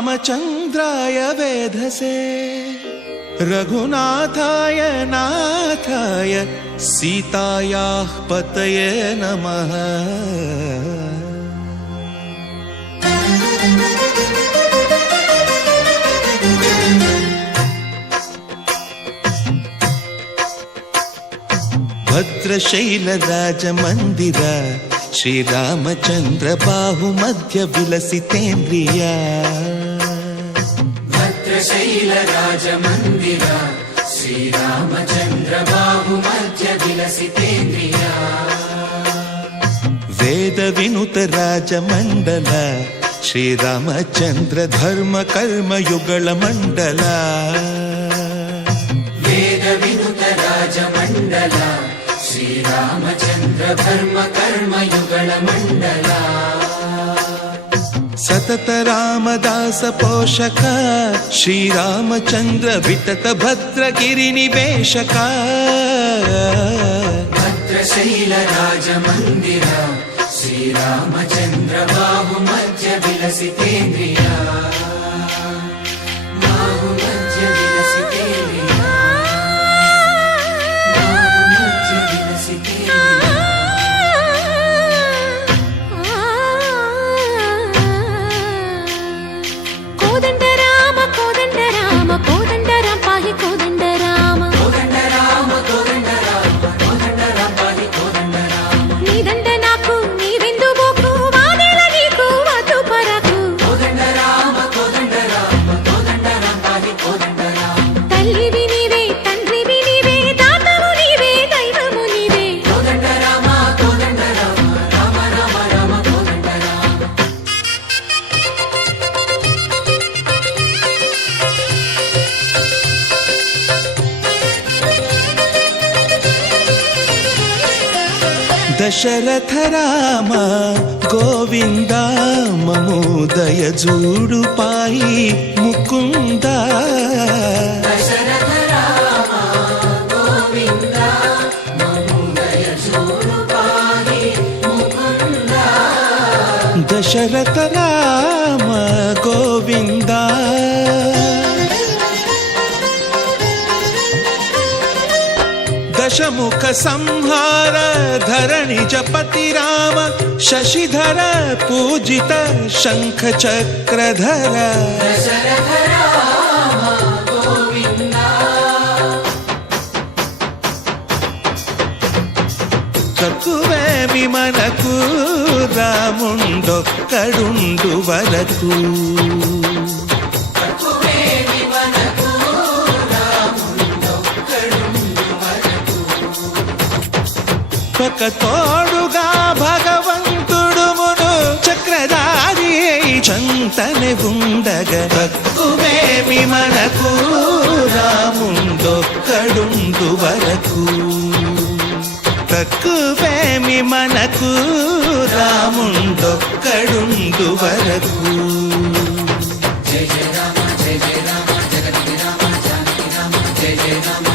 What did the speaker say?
रामचन्द्राय वेधसे रघुनाथाय नाथाय सीतायाः पतये नमः। भद्रशैलराजमन्दिर श्रीरामचन्द्र बाहुमध्य विलसितेन्द्रिया। भद्रशैलराजमन्दिर श्रीरामचन्द्र बाहुमध्य विलसितेन्द्रिया। वेदविनुत राजमण्डल श्रीरामचन्द्र धर्म कर्म युगल मण्डल। वेदविनुत राजमण्डल श्रीरामचन्द्र धर्म कर्म युगल मण्डल। सतत रामदास पोषक श्रीरामचन्द्र वितत भद्रगिरि निवेशक। भद्रशैल राजमन्दिर श्रीरामचन्द्र बाहुमध्य विलसितेन्द्रिया। बाहुमध्य विलसितेन्द्रिया। बाहुमध्य विलसितेन्द्रिया। कोदंड राम पाहि कोदंड राम। कोदंड राम पाहि कोदंड राम। नी दंड नाकु नीवेंदु बोकु वादेला नीकु वतु परकु। कोदंड राम पाहि कोदंड राम। तल्लिवि नीवे तंड्रिवि नीवे दातवु नीवे दैवमु नीवे। कोदंड राम राम राम राम कोदंड राम। दशरथ राम गोविंद ममोदय जूडु पाहि मुकुंद। दशरथ राम गोविंद ममोदय जूडु पाहि मुकुंद। दशरथ राम गोविंद दशमुख संहार धरणि जपति राम शशिधर पूजित शंख चक्रधर। दशरथ राम गोविंद। తక్కువేమి మనకు రాముండొక్కడుండు వరకు। తక్కువేమి మనకు రాముండొక్కడుండు వరకు। ఒక తోడుగా భగవంతుడు మును చక్రధారి చంతనే ఉండగా తక్కువేమి మనకు రాముండొక్కడుండు వరకు। తక్కువేమి మనకు రాముండొక్కడుండు వరకు। జయ జయ రామ జగతి రామ జానకి రామ జయ జయ రామ